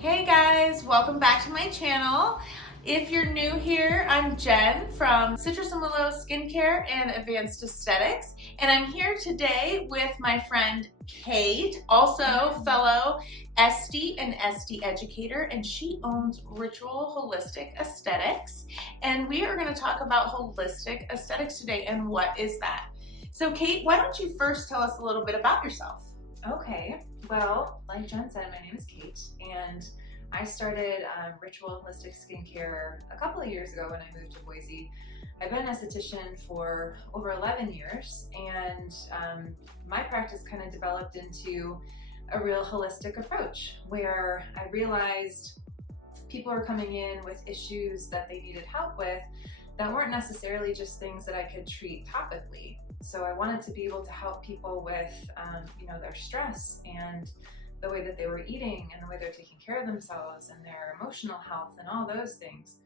Hey guys, welcome back to my channel. If you're new here, I'm Jen from Citrusandwillow Skincare and Advanced Aesthetics, and I'm here today with my friend Kate, also fellow Esty and Esty educator, and she owns Ritual Holistic Aesthetics, and we are going to talk about holistic aesthetics today and what is that. So Kate, why don't you first tell us a little bit about yourself? Okay, well, like Jen said, my name is Kate, and I started Ritual Holistic Skincare a couple of years ago when I moved to Boise. I've been an esthetician for over 11 years, and my practice kind of developed into a real holistic approach where I realized people were coming in with issues that they needed help with that weren't necessarily just things that I could treat topically. So I wanted to be able to help people with, their stress and the way that they were eating and the way they're taking care of themselves and their emotional health and all those things.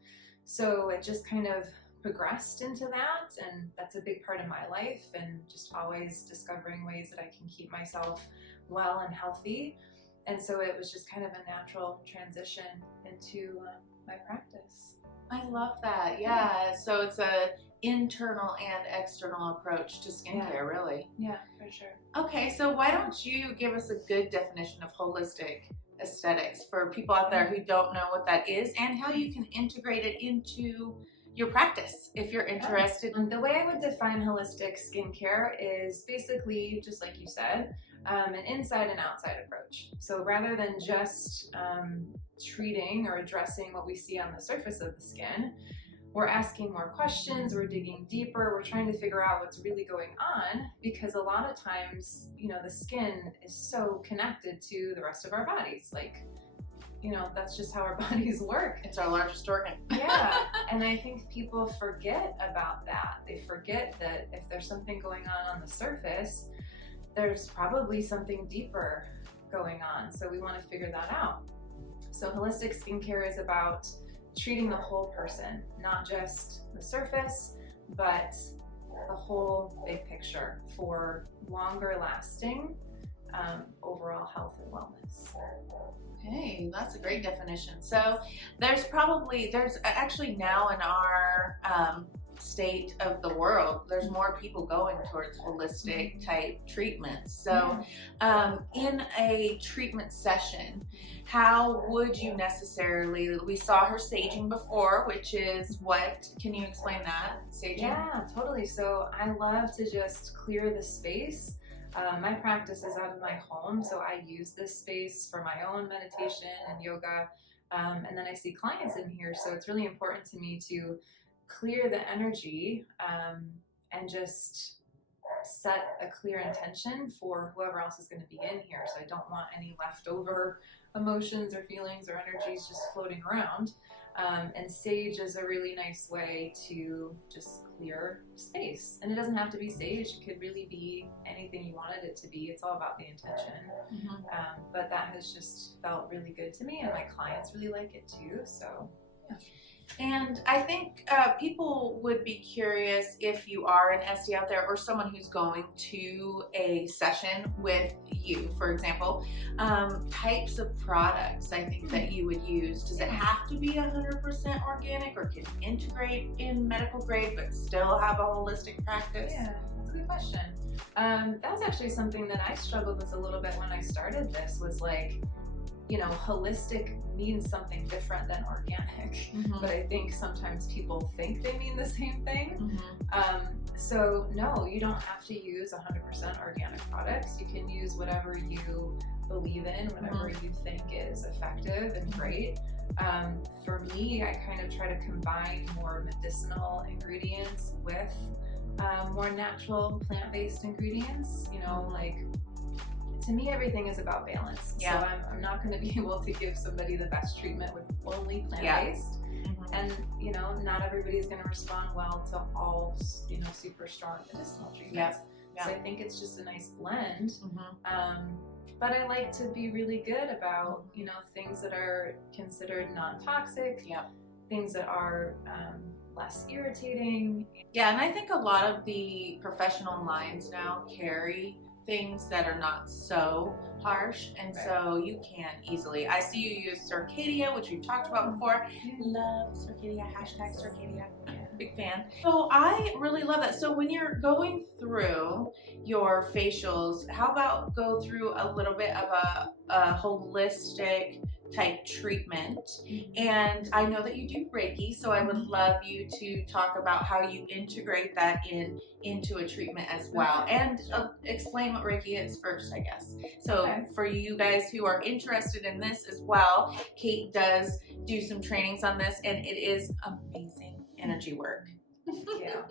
So it just kind of progressed into that, and that's a big part of my life, and just always discovering ways that I can keep myself well and healthy. And so it was just kind of a natural transition into my practice. I love that. Yeah. So it's a internal and external approach to skincare, really. Yeah, for sure. Okay, so why don't you give us a good definition of holistic aesthetics for people out there who don't know what that is and how you can integrate it into your practice if you're interested. The way I would define holistic skincare is basically, just like you said, an inside and outside approach. So rather than just treating or addressing what we see on the surface of the skin, we're asking more questions, we're digging deeper, we're trying to figure out what's really going on, because a lot of times, the skin is so connected to the rest of our bodies. That's just how our bodies work. It's our largest organ. Yeah, and I think people forget about that. They forget that if there's something going on the surface, there's probably something deeper going on. So we want to figure that out. So holistic skincare is about treating the whole person, not just the surface, but the whole big picture for longer lasting overall health and wellness. Okay, that's a great definition. So there's actually now in our state of the world, there's more people going towards holistic type treatments. So in a treatment session, how would you necessarily, we saw her saging before, which is what, can you explain that, saging? Yeah, totally. So I love to just clear the space. My practice is out of my home, so I use this space for my own meditation and yoga, and then I see clients in here, so it's really important to me to clear the energy and just set a clear intention for whoever else is going to be in here. So I don't want any leftover emotions or feelings or energies just floating around. And sage is a really nice way to just clear space. And it doesn't have to be sage. It could really be anything you wanted it to be. It's all about the intention. But that has just felt really good to me, and my clients really like it too. So yeah. And I think people would be curious if you are an Esty out there or someone who's going to a session with you, for example, types of products I think that you would use. Does it have to be 100% organic, or can you integrate in medical grade but still have a holistic practice? Yeah, that's a good question. That was actually something that I struggled with a little bit when I started this, was like, holistic means something different than organic, but I think sometimes people think they mean the same thing. So no, you don't have to use 100% organic products. You can use whatever you believe in, whatever you think is effective and great. For me, I kind of try to combine more medicinal ingredients with more natural plant-based ingredients, to me, everything is about balance. Yeah. So I'm not going to be able to give somebody the best treatment with only plant-based. And, not everybody's going to respond well to all, super strong medicinal treatments. So I think it's just a nice blend. But I like to be really good about, things that are considered non-toxic, things that are less irritating. Yeah, and I think a lot of the professional lines now carry things that are not so harsh, and so you can easily. I see you use Circadia, which we've talked about before. Love Circadia, hashtag Circadia. Big fan. So I really love that. So when you're going through your facials, how about go through a little bit of a holistic type treatment? And I know that you do Reiki, so I would love you to talk about how you integrate that into a treatment as well, and explain what Reiki is first, I guess. So for you guys who are interested in this as well, Kate does do some trainings on this, and it is amazing energy work. Yeah.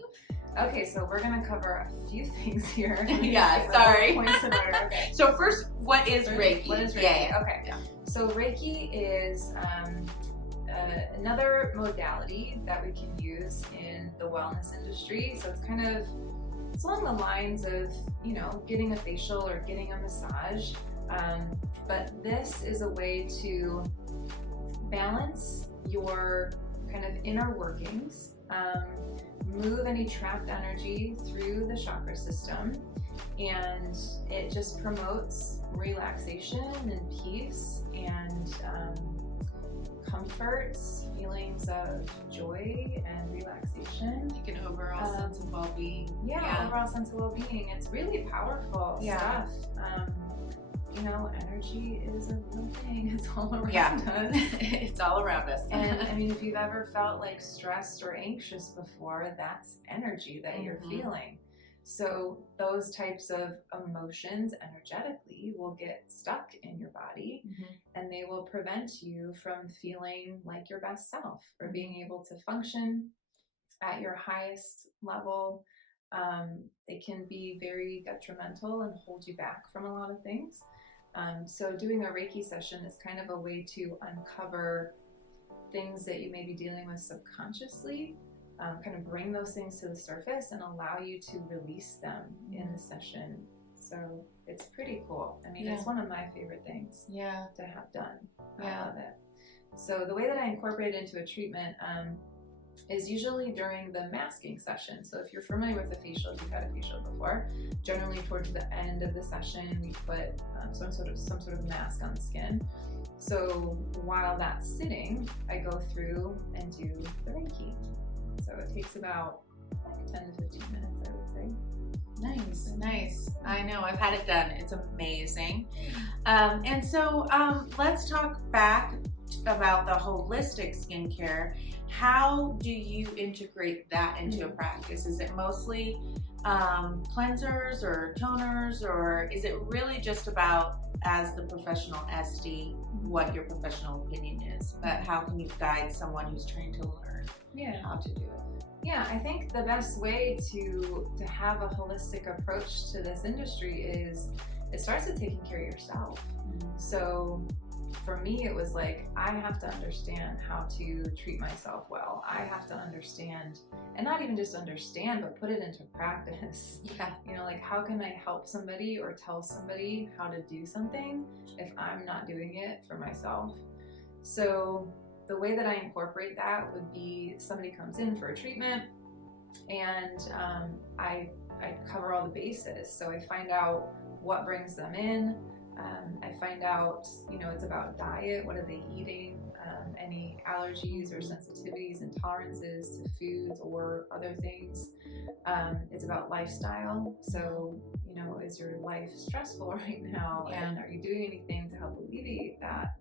Okay, so we're gonna cover a few things here. Yeah, sorry. Points in order. Okay. So first, what is Reiki? What is Reiki? Yeah. Okay. Yeah. So Reiki is another modality that we can use in the wellness industry. So it's along the lines of, you know, getting a facial or getting a massage. But this is a way to balance your kind of inner workings, move any trapped energy through the chakra system, and it just promotes relaxation and peace and comfort, feelings of joy and relaxation. Like an overall sense of well-being. Yeah, overall sense of well-being. It's really powerful stuff. You know, energy is a real thing. It's all around us. It's all around us. And I mean, if you've ever felt like stressed or anxious before, that's energy that you're feeling. So those types of emotions energetically will get stuck in your body, and they will prevent you from feeling like your best self or being able to function at your highest level. They can be very detrimental and hold you back from a lot of things. So doing a Reiki session is kind of a way to uncover things that you may be dealing with subconsciously, kind of bring those things to the surface and allow you to release them in the session. So it's pretty cool. I mean, it's one of my favorite things to have done. I love it. So the way that I incorporate it into a treatment is usually during the masking session. So if you're familiar with the facial, if you've had a facial before, generally towards the end of the session, we put some sort of mask on the skin. So while that's sitting, I go through and do the Reiki. So it takes about like 10 to 15 minutes, I would say. Nice. I know, I've had it done. It's amazing. And so let's talk back about the holistic skincare. How do you integrate that into a practice? Is it mostly cleansers or toners, or is it really just about, as the professional SD, what your professional opinion is? But how can you guide someone who's trying to learn how to do it? Yeah, I think the best way to have a holistic approach to this industry is it starts with taking care of yourself. So for me, it was like, I have to understand how to treat myself well. I have to understand, and not even just understand, but put it into practice. You know, like, how can I help somebody or tell somebody how to do something if I'm not doing it for myself? So the way that I incorporate that would be somebody comes in for a treatment, and I cover all the bases. So I find out what brings them in. I find out, you know, it's about diet. What are they eating? Any allergies or sensitivities, intolerances to foods or other things. It's about lifestyle. So, you know, is your life stressful right now? And are you doing anything to help alleviate that?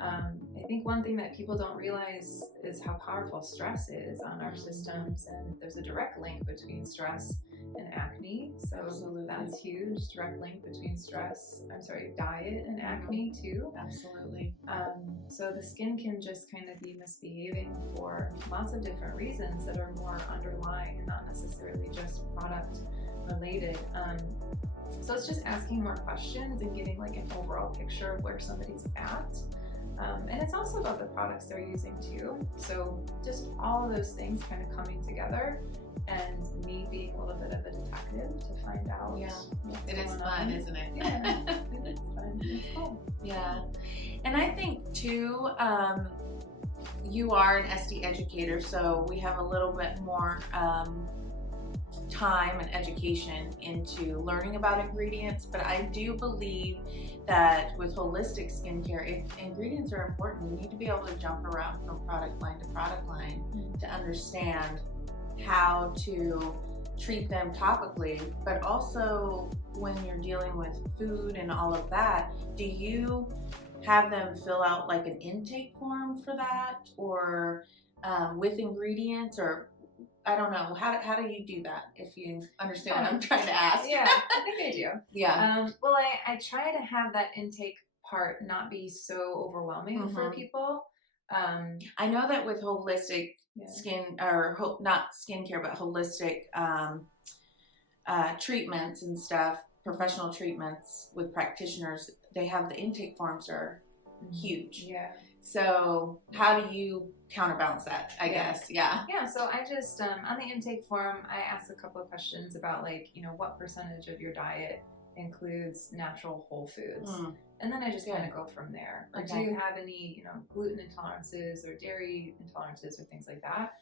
I think one thing that people don't realize is how powerful stress is on our systems, and there's a direct link between stress and acne. So that's huge. Direct link between diet and acne too. Absolutely. So the skin can just kind of be misbehaving for lots of different reasons that are more underlying and not necessarily just product related. So it's just asking more questions and getting like an overall picture of where somebody's at. And it's also about the products they're using too. So just all of those things kind of coming together, and me being a little bit of a detective to find out. It is fun, isn't it? Yeah, it is fun. It's cool. Yeah. And I think too, you are an SD educator, so we have a little bit more time and education into learning about ingredients, but I do believe that with holistic skincare, ingredients are important. You need to be able to jump around from product line to product line to understand how to treat them topically, but also when you're dealing with food and all of that, do you have them fill out like an intake form for that, or with ingredients, or I don't know, how do you do that, if you understand what I'm trying to ask? Yeah, I think I do. Yeah. Well, I try to have that intake part not be so overwhelming for people. I know that with holistic skin, or not skincare, but holistic treatments and stuff, professional treatments with practitioners, they have the intake forms are huge. Yeah. So how do you counterbalance that, I guess? Yeah. Yeah, so I just, on the intake form, I ask a couple of questions about, like, what percentage of your diet includes natural whole foods. And then I just kind of go from there. Or do you have any, gluten intolerances or dairy intolerances or things like that?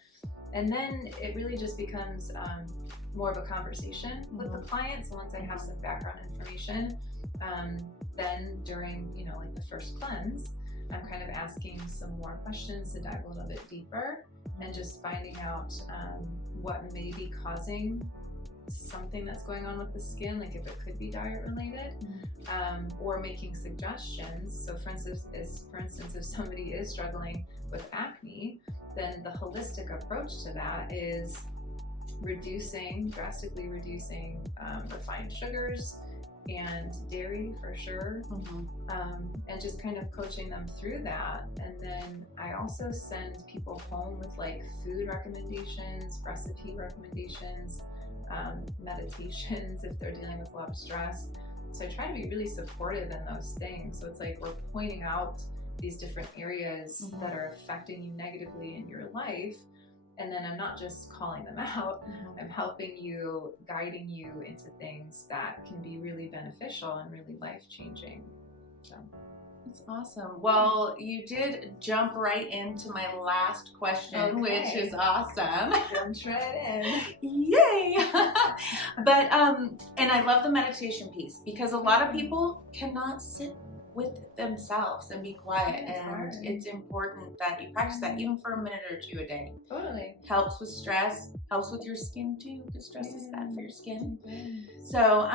And then it really just becomes more of a conversation with the client. So once I have some background information, then during, like the first cleanse, I'm kind of asking some more questions to dive a little bit deeper and just finding out what may be causing something that's going on with the skin, like if it could be diet related, or making suggestions. So for instance, if somebody is struggling with acne, then the holistic approach to that is drastically reducing refined sugars and dairy for sure, and just kind of coaching them through that. And then I also send people home with like food recommendations, recipe recommendations, meditations if they're dealing with a lot of stress. So I try to be really supportive in those things. So it's like we're pointing out these different areas that are affecting you negatively in your life. And then I'm not just calling them out, I'm helping you, guiding you into things that can be really beneficial and really life-changing. So that's awesome. Well, you did jump right into my last question, which is awesome. Jump right in. Yay! But, and I love the meditation piece, because a lot of people cannot sit with themselves and be quiet, and it's important that you practice that even for a minute or two a day. Totally. Helps with stress, helps with your skin too, because stress is bad for your skin. So,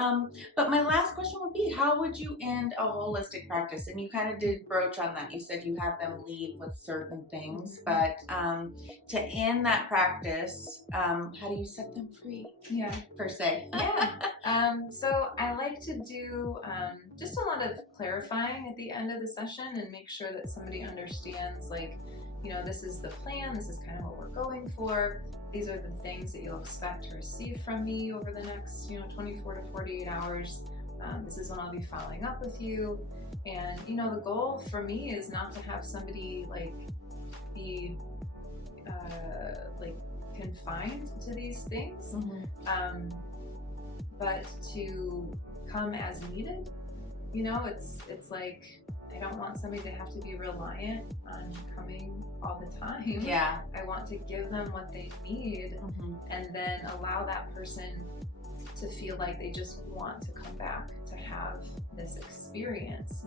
but my last question would be, how would you end a holistic practice? And you kind of did broach on that. You said you have them leave with certain things, but to end that practice, how do you set them free? Per se. So I like to do just a lot of clarifying at the end of the session and make sure that somebody understands, like, this is the plan, this is kind of what we're going for, these are the things that you'll expect to receive from me over the next 24 to 48 hours. This is when I'll be following up with you. And the goal for me is not to have somebody be confined to these things, but to come as needed. It's like, I don't want somebody to have to be reliant on coming all the time. Yeah. I want to give them what they need, and then allow that person to feel like they just want to come back to have this experience.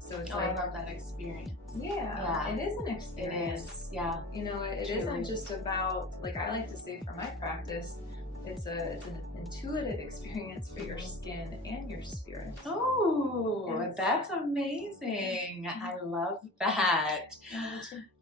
So it's I love that experience. Yeah, it is an experience. It is. Yeah. It isn't just about, like I like to say for my practice, it's an intuitive experience for your skin and your spirit. Oh, that's amazing. I love that.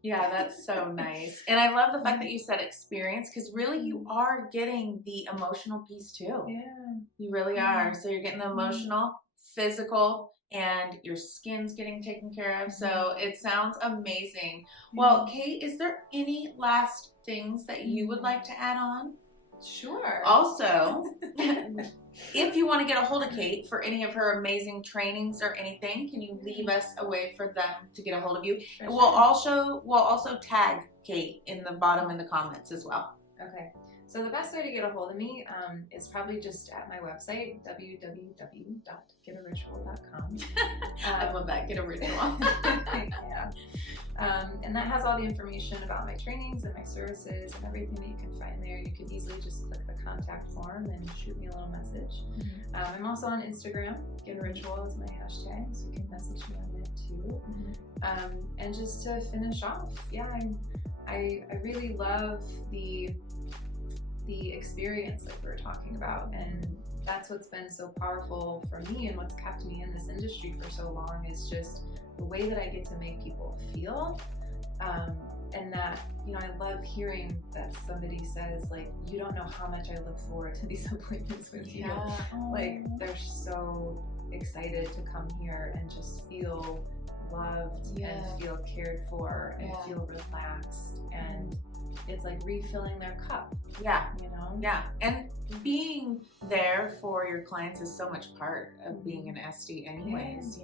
Yeah, that's so nice. And I love the fact that you said experience, because really you are getting the emotional piece too. Yeah. You really are. So you're getting the emotional, physical, and your skin's getting taken care of. So it sounds amazing. Well, Kate, is there any last things that you would like to add on? Sure. Also, if you want to get a hold of Kate for any of her amazing trainings or anything, can you leave us a way for them to get a hold of you? Sure. We'll also tag Kate in the bottom in the comments as well. Okay. So the best way to get a hold of me is probably just at my website, www.getaritual.com. I love that. Get a ritual. Yeah. And that has all the information about my trainings and my services and everything that you can find there. You can easily just click the contact form form and shoot me a little message. I'm also on Instagram. Skin Ritual is my hashtag, so you can message me on there too. And just to finish off, I really love the experience that we're talking about, and that's what's been so powerful for me and what's kept me in this industry for so long is just the way that I get to make people feel. And that, I love hearing that somebody says, like, you don't know how much I look forward to these appointments with you. Like, they're so excited to come here and just feel loved and feel cared for and feel relaxed, and it's like refilling their cup. And being there for your clients is so much part of being an SD anyways.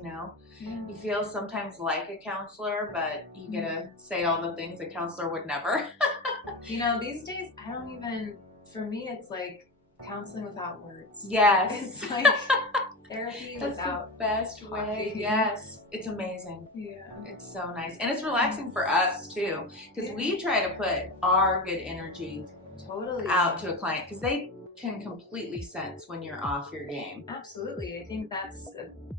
You feel sometimes like a counselor, but you get to say all the things a counselor would never. These days for me it's like counseling without words. It's like therapy without the best way. It's amazing. It's so nice, and it's relaxing for us too, because we try to put our good energy out to a client, because they can completely sense when you're off your game. Absolutely. I think that's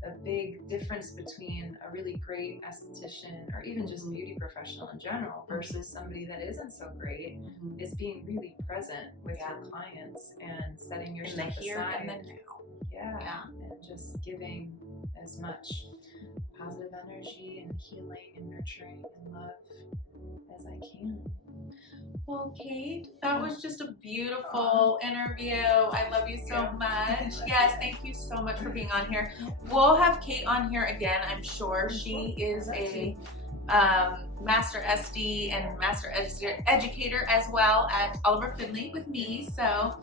a big difference between a really great esthetician or even just beauty professional in general versus somebody that isn't so great, is being really present with your clients and setting your stuff aside. And the now. And just giving as much positive energy and healing and nurturing and love as I can. Well, Kate, that was just a beautiful interview. I love you so much. Yes, thank you so much for being on here. We'll have Kate on here again, I'm sure. She is a Master SD and Master Educator as well at Oliver Finley with me. So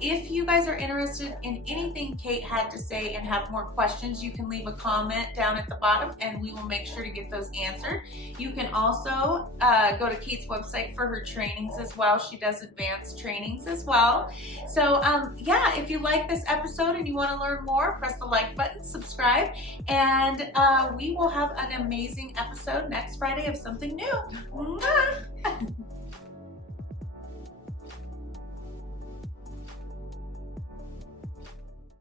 if you guys are interested in anything Kate had to say and have more questions, you can leave a comment down at the bottom and we will make sure to get those answered. You can also go to Kate's website for her trainings as well. She does advanced trainings as well. So if you like this episode and you want to learn more, press the like button, subscribe, and we will have an amazing episode next Friday of something new. Mwah!